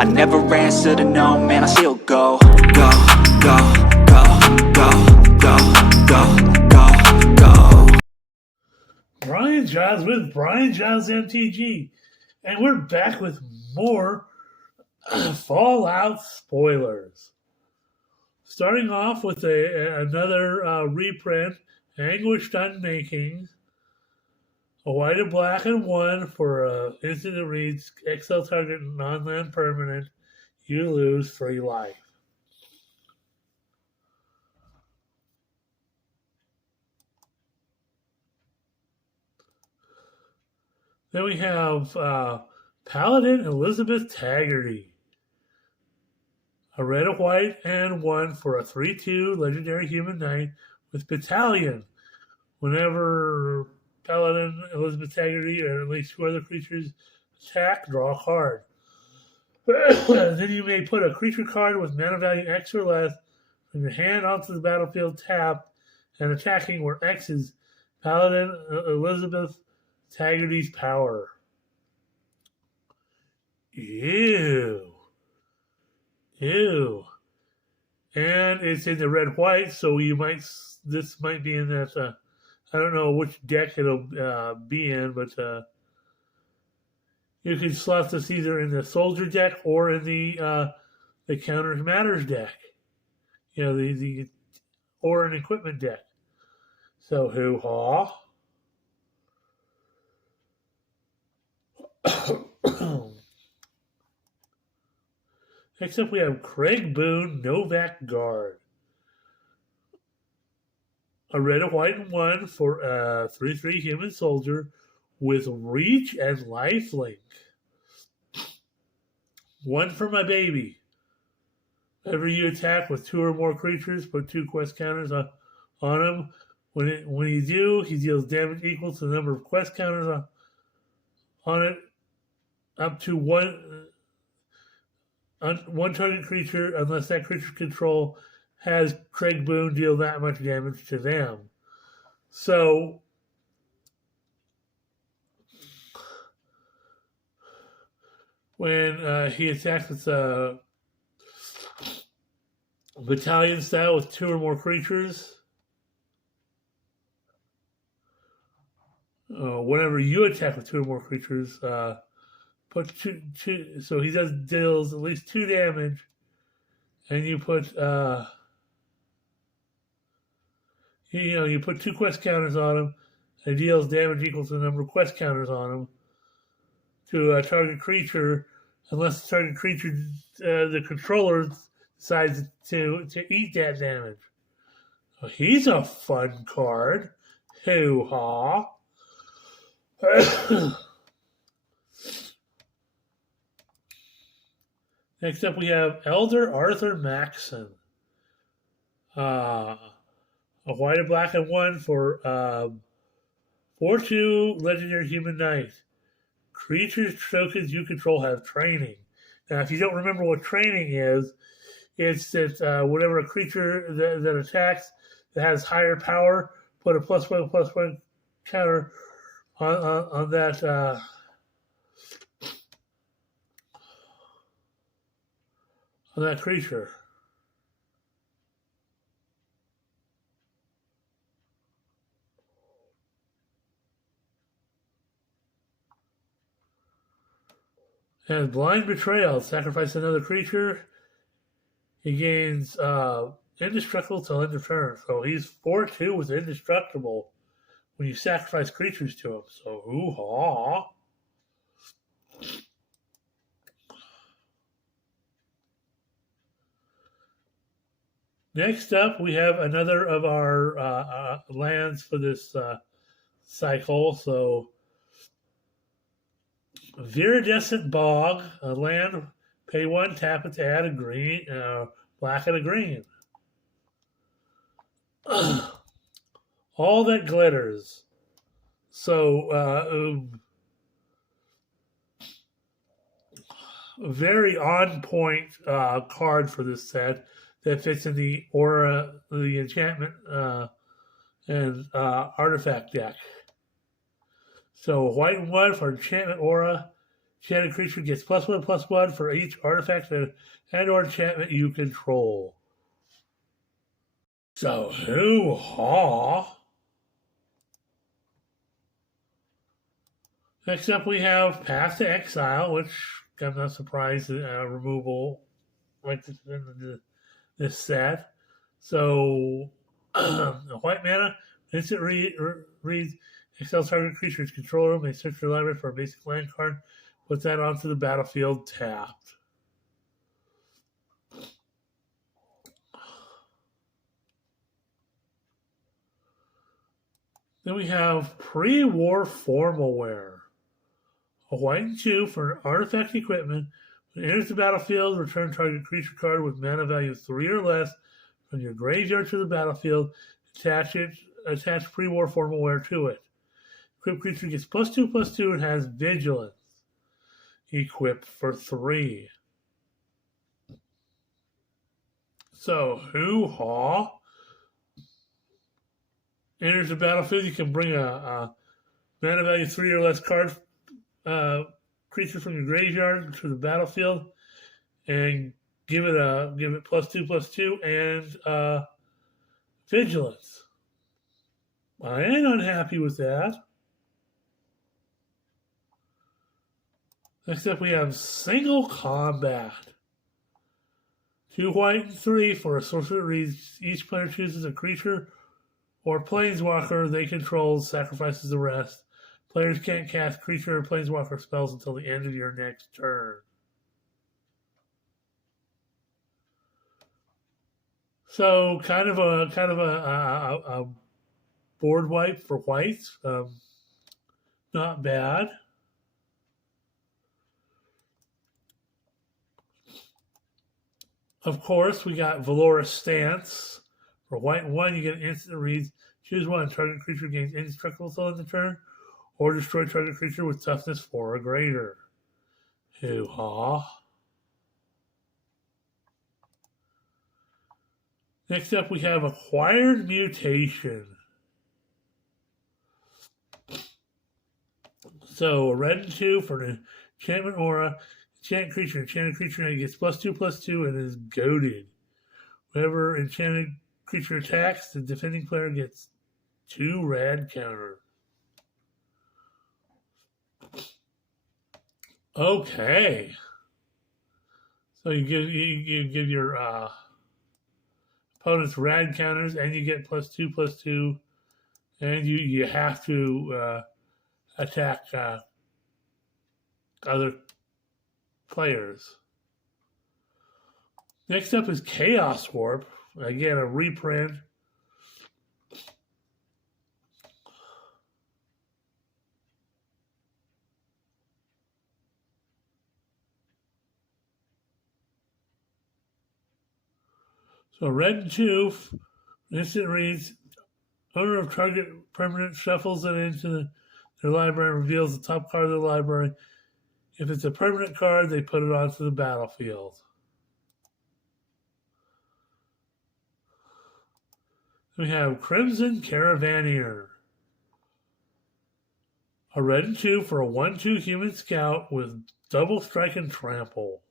I never answer to no, man, I still go. Go, go, go, go, go, go, go, go. Brian Giles with Brian Giles MTG. And we're back with more Fallout spoilers. Starting off with another reprint, Anguished Unmaking, a white and black and one for instant that reads Excel target non-land permanent. You lose 3 life. Then we have Paladin Elizabeth Taggarty. A red, a white, and one for a 3/2 legendary human knight with Battalion. Whenever Paladin Elizabeth Taggarty or at least 2 other creatures attack, draw a card. Then you may put a creature card with mana value X or less from your hand onto the battlefield tapped and attacking, where X is Paladin Elizabeth Taggarty's power. Ew. Ew. And it's in the red white, so this might be in that I don't know which deck it'll be in, but you can slot this either in the soldier deck or in the counters matters deck. You know, the or an equipment deck. So hoo-ha. Next up, we have Craig Boone, Novak Guard. A red, a white, and one for a 3/3 human soldier with reach and lifelink. One for my baby. Whenever you attack with 2 or more creatures, put 2 quest counters on him. When you do, he deals damage equal to the number of quest counters on it, up to one target creature, unless that creature control has Craig Boone deal that much damage to them. So when he attacks with battalion style with 2 or more creatures, whenever you attack with 2 or more creatures, put two, so he deals at least 2 damage, and you put you put 2 quest counters on him, and deals damage equal to the number of quest counters on him to a target creature, unless the target creature, the controller decides to eat that damage. So he's a fun card. Hoo-ha. Next up, we have Elder Arthur Maxson. A white, and black, and one for 4/2 legendary human knight. Creatures tokens you control have training. Now, if you don't remember what training is, it's that whenever a creature that attacks that has higher power, put a +1/+1 counter on that. On that creature. And Blind Betrayal. Sacrifice another creature. He gains indestructible till end of turn. So he's 4/2 with indestructible when you sacrifice creatures to him. So hoo-ha. Next up, we have another of our lands for this cycle. So, Viridescent Bog, a land, pay 1, tap it to add a green, black and a green. All that glitters. So, very on point card for this set that fits in the aura, the enchantment, and artifact deck. So white and one for enchantment aura. Enchanted creature gets +1/+1 for each artifact and/or enchantment you control. So, hoo-ha! Next up, we have Path to Exile, which I'm not surprised removal like this set. So, the white mana instant reads exile target creature's controller may search your library for a basic land card. Put that onto the battlefield tapped. Then we have Pre-War Formal Wear. A white and 2 for an artifact equipment. When it enters the battlefield, return target creature card with mana value 3 or less from your graveyard to the battlefield. Attach Pre-War Formal Wear to it. Equipped creature gets +2/+2 and has Vigilance. Equipped for 3. So, hoo-ha! Enters the battlefield, you can bring a mana value 3 or less card creature from your graveyard to the battlefield and give it +2/+2 and Vigilance. I ain't unhappy with that. Next up, we have Single Combat. 2 white and 3 for a sorcery that reads each player chooses a creature or planeswalker they control, sacrifices the rest. Players can't cast creature or planeswalker spells until the end of your next turn. So, kind of a board wipe for whites. Not bad. Of course, we got Valora Stance. For white and 1, you get an instant that reads, choose one, target creature gains indestructible till end of turn, or destroy target creature with toughness 4 or greater. Hoo-ha. Next up, we have Acquired Mutation. So, a red and 2 for an enchantment aura. Enchanted creature gets +2/+2 and is goaded. Whenever enchanted creature attacks, the defending player gets 2 rad counter. Okay. So you give your opponents rad counters, and you get +2/+2, and you have to attack other players. Next up is Chaos Warp. Again, a reprint. So red and 2, instant reads, owner of target permanent shuffles it into their library and reveals the top card of the library. If it's a permanent card, they put it onto the battlefield. We have Crimson Caravaneer. A red and 2 for a 1/2 human scout with double strike and trample.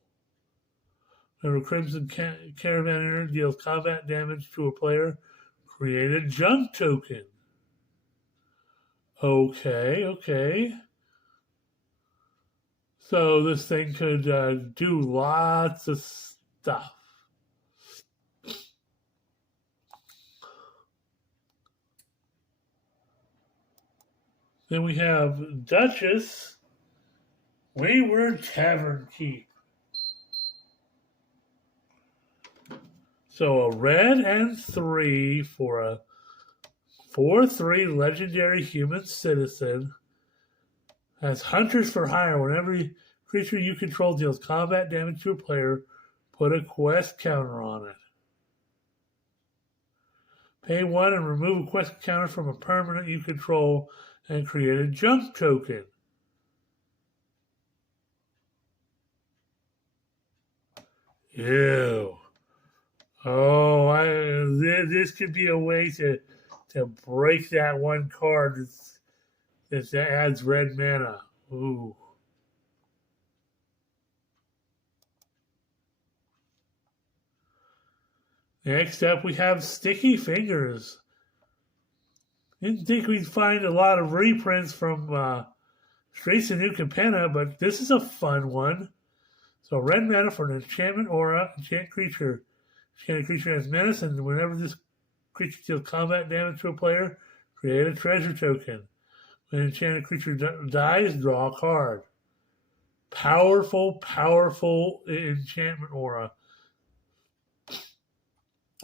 Whenever Crimson Caravaneer deals combat damage to a player, create a junk token. Okay. So this thing could do lots of stuff. Then we have Duchess, Wayward Tavern Keep. So a red and 3 for a 4/3 legendary human citizen. Has Hunters for Hire. Whenever creature you control deals combat damage to a player, put a quest counter on it. Pay 1 and remove a quest counter from a permanent you control and create a junk token. Ew. Oh, this could be a way to break that one card that adds red mana. Ooh. Next up, we have Sticky Fingers. Didn't think we'd find a lot of reprints from Streets of New Capenna, but this is a fun one. So red mana for an enchantment aura, enchant creature. Enchanted creature has menace, and whenever this creature deals combat damage to a player, create a treasure token. When an enchanted creature dies, draw a card. Powerful, powerful enchantment aura.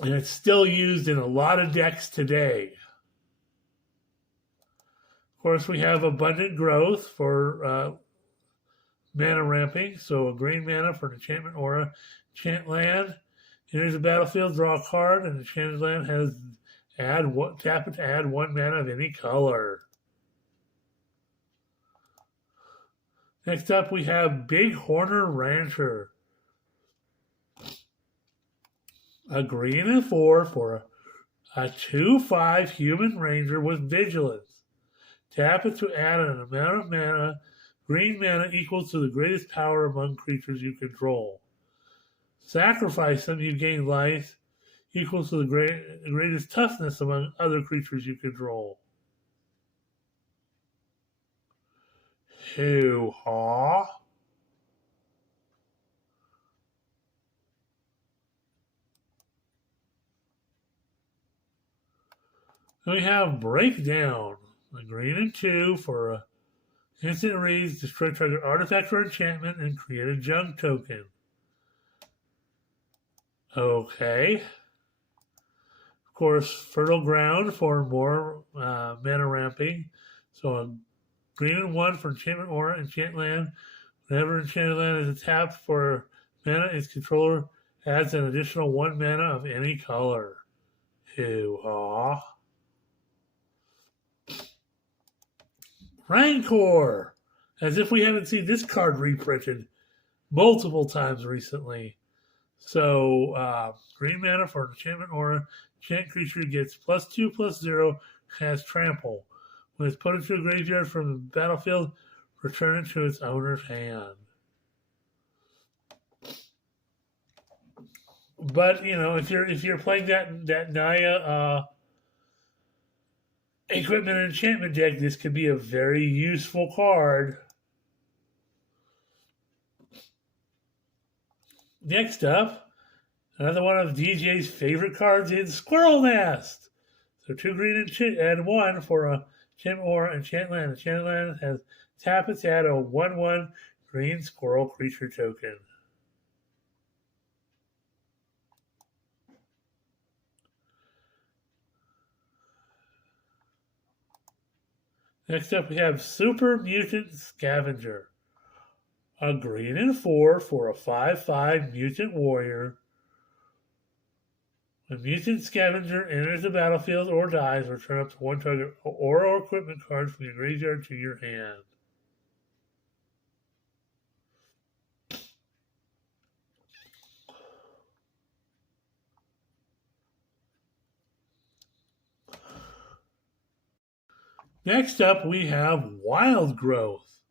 And it's still used in a lot of decks today. Of course, we have Abundant Growth for mana ramping. So a green mana for an enchantment aura. Enchant land. Enters the battlefield, draw a card, and enchanted land has tap it to add 1 mana of any color. Next up, we have Big Horner Rancher. A green and 4 for a 2/5 human ranger with vigilance. Tap it to add an amount of mana, green mana equal to the greatest power among creatures you control. Sacrifice them, you gain life equal to the greatest toughness among other creatures you control. Hoo-haw. Then we have Breakdown. A green and 2 for a instant reads, destroy target artifact or enchantment, and create a junk token. Okay. Of course, Fertile Ground for more mana ramping. So a green and 1 for enchantment aura, enchant land. Whenever enchanted land is tapped for mana, its controller adds an additional 1 mana of any color. Hoo-haw. Rancor! As if we haven't seen this card reprinted multiple times recently. So, green mana for an enchantment aura. Enchant creature gets +2/+0, has trample. When it's put into a graveyard from the battlefield, return it to its owner's hand. But if you're playing that Naya equipment and enchantment deck, this could be a very useful card. Next up, another one of DJ's favorite cards is Squirrel Nest. So 2 green and 1 for a enchantment aura, enchant land. Enchanted land has tap it to add a 1/1 green squirrel creature token. Next up, we have Super Mutant Scavenger. A green and 4 for a 5/5 mutant warrior. When Mutant Scavenger enters the battlefield or dies, return up to 1 target aura or equipment card from your graveyard to your hand. Next up, we have Wild Growth.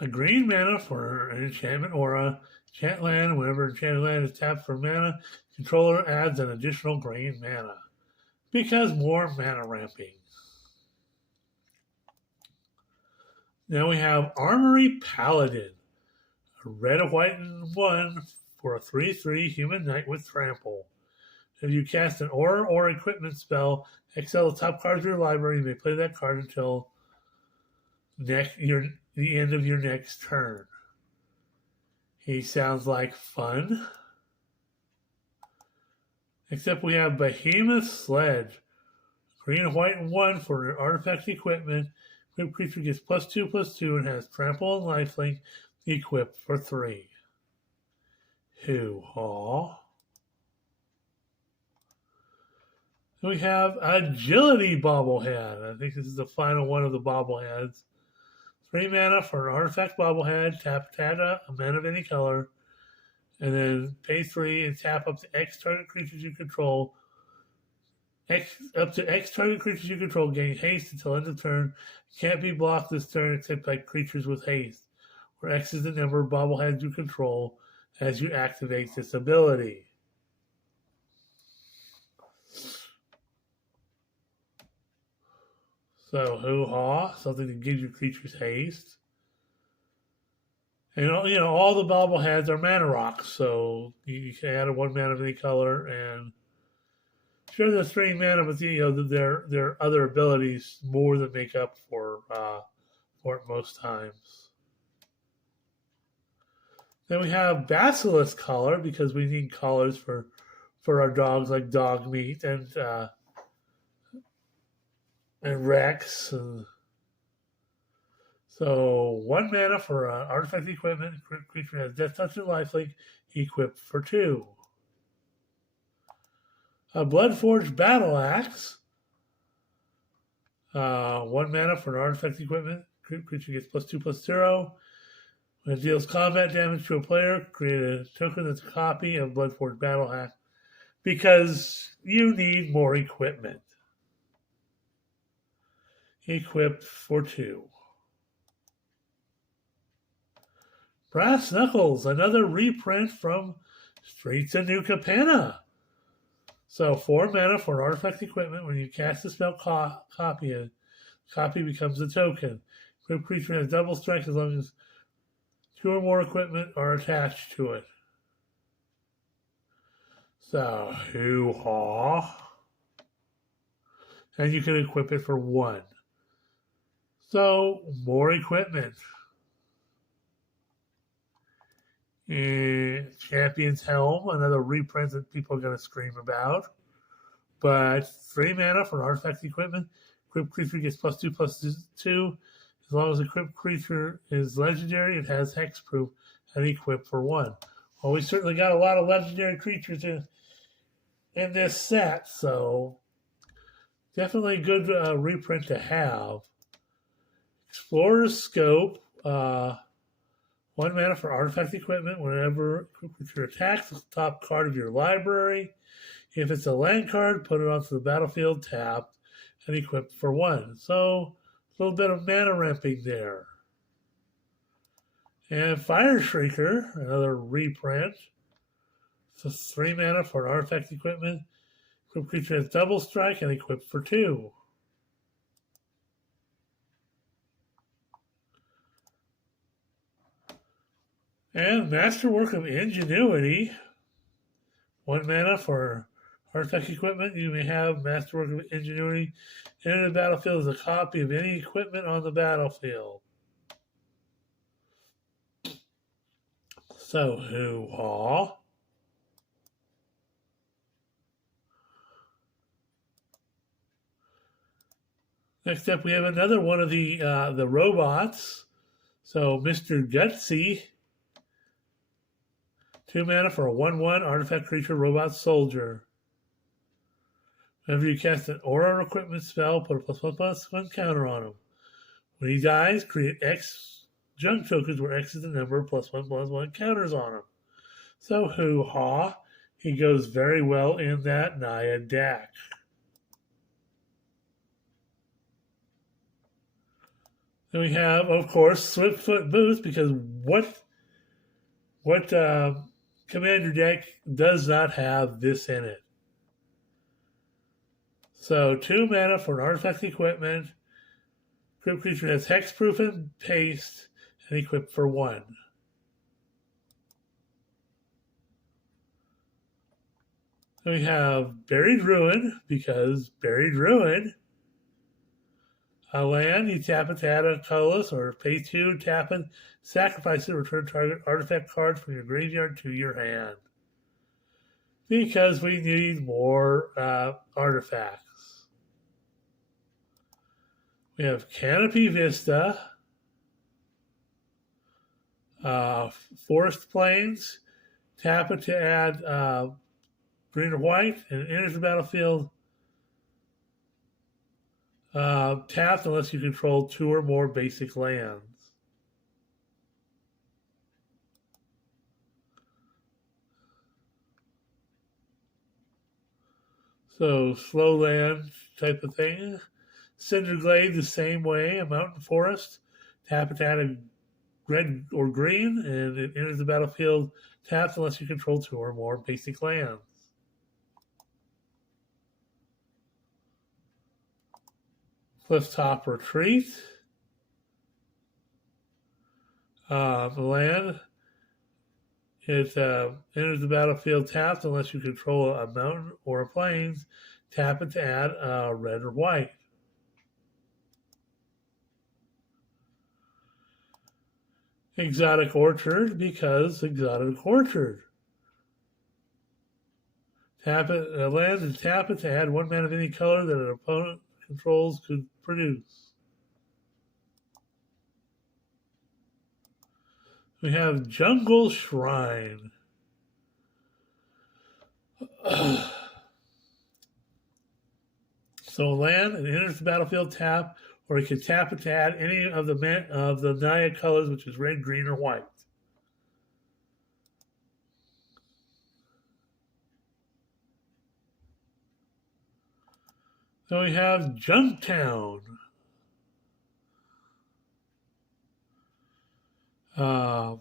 A green mana for an enchantment aura. Enchant land. Whenever enchanted land is tapped for mana, controller adds an additional green mana. Because more mana ramping. Now we have Armory Paladin. A red, a white, and 1 for a 3/3 human knight with trample. If you cast an aura or equipment spell, exile the top card of your library. You may play that card until the end of your next turn. He sounds like fun. Except we have Behemoth Sledge. Green, white, and 1 for an artifact equipment. Equipped creature gets +2/+2 and has trample and lifelink equipped for 3. Hoo-haw. Then we have Agility Bobblehead. I think this is the final one of the bobbleheads. 3 mana for an artifact bobblehead. Tap a mana of any color. And then pay 3 and tap up to X target creatures you control. Up to X target creatures you control gain haste until end of turn. Can't be blocked this turn except by creatures with haste, where X is the number of bobbleheads you control. as you activate this ability. So, hoo-ha, something that gives your creatures haste. And all the bobbleheads are mana rocks, so you can add a 1 mana of any color, and sure, there's 3 mana, but there are other abilities more than make up for it most times. Then we have Basilisk collar, because we need collars for our dogs, like dog meat and Rex. So 1 mana for artifact equipment. Creature has Death Touch and Lifelink, equipped for 2. A Bloodforged Battle Axe. 1 mana for an artifact equipment. Creature gets +2/+0. When it deals combat damage to a player, create a token that's a copy of Bloodforged Battle Axe, because you need more equipment. Equipped for 2. Brass Knuckles, another reprint from Streets of New Capenna. So 4 mana for an artifact equipment. When you cast a spell, copy it. Copy becomes a token. Equipped creature has double strength as long as 2 or more equipment are attached to it. So, hoo-ha. And you can equip it for 1. So, more equipment. And Champion's Helm, another reprint that people are going to scream about. But 3 mana for artifact equipment. Equipped creature gets +2/+2. As long as the equipped creature is legendary, it has hexproof and equipped for 1. Well, we certainly got a lot of legendary creatures in this set, so definitely a good reprint to have. Explorer's Scope, 1 mana for artifact equipment. Whenever a creature attacks, the top card of your library. If it's a land card, put it onto the battlefield tapped and equipped for 1. So, a little bit of mana ramping there. And Fire Shrieker, another reprint. So 3 mana for an artifact equipment. Equipped creature has double strike and equipped for 2. And Masterwork of Ingenuity. 1 mana for artifact equipment. You may have Masterwork of Ingenuity enter the battlefield as a copy of any equipment on the battlefield. So, hoo-ha. Next up, we have another one of the robots. So, Mr. Gutsy. 2 mana for a 1/1 artifact creature robot soldier. Whenever you cast an aura or equipment spell, put a +1/+1 counter on him. When he dies, create X junk tokens where X is the number of +1/+1 counters on him. So, hoo-ha. He goes very well in that Naya deck. Then we have, of course, Swiftfoot Boots, because what commander deck does not have this in it? So 2 mana for an artifact equipment. Equipped creature has hexproof and paste, and equipped for 1. Then we have Buried Ruin, because Buried Ruin. A land, you tap it to add a colorless, or pay 2, tap it, sacrifice it, return target artifact card from your graveyard to your hand. Because we need more artifacts. We have Canopy Vista, Forest Plains, tap it to add green or white, and it enters the battlefield. Tapped unless you control 2 or more basic lands. So, slow land type of thing. Cinderglade the same way, a mountain forest. Tap it to add a red or green, and it enters the battlefield tapped unless you control 2 or more basic lands. Clifftop Retreat. The land, it enters the battlefield tapped unless you control a mountain or a plains. Tap it to add red or white. Exotic Orchard, because Exotic Orchard. Tap it, land and tap it to add 1 mana of any color that an opponent controls could produce. We have Jungle Shrine. So land and enters the battlefield tap, or you can tap it to add any of the Naya colors, which is red, green, or white. Then we have Junktown. The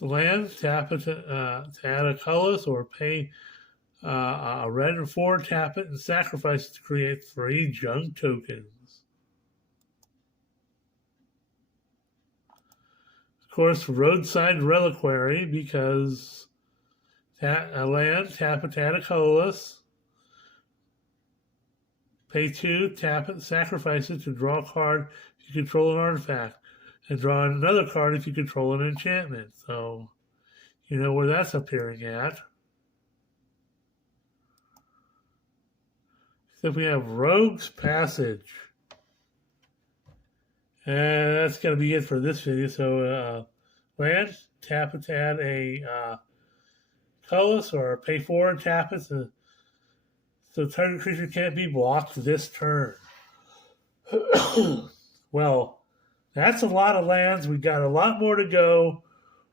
land, tap it to add a colorless or pay a red or 4, tap it and sacrifice it to create 3 junk tokens. Of course, Roadside Reliquary, because a land, tap it to add a colorless. Pay 2, tap it, sacrifice it to draw a card if you control an artifact, and draw another card if you control an enchantment. So, you know where that's appearing at. Except we have Rogue's Passage. And that's going to be it for this video. So, land, tap it to add a colorless, or pay 4, tap it to, so target creature can't be blocked this turn. Well, that's a lot of lands. We got a lot more to go.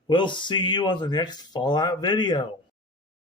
We'll see you on the next Fallout video.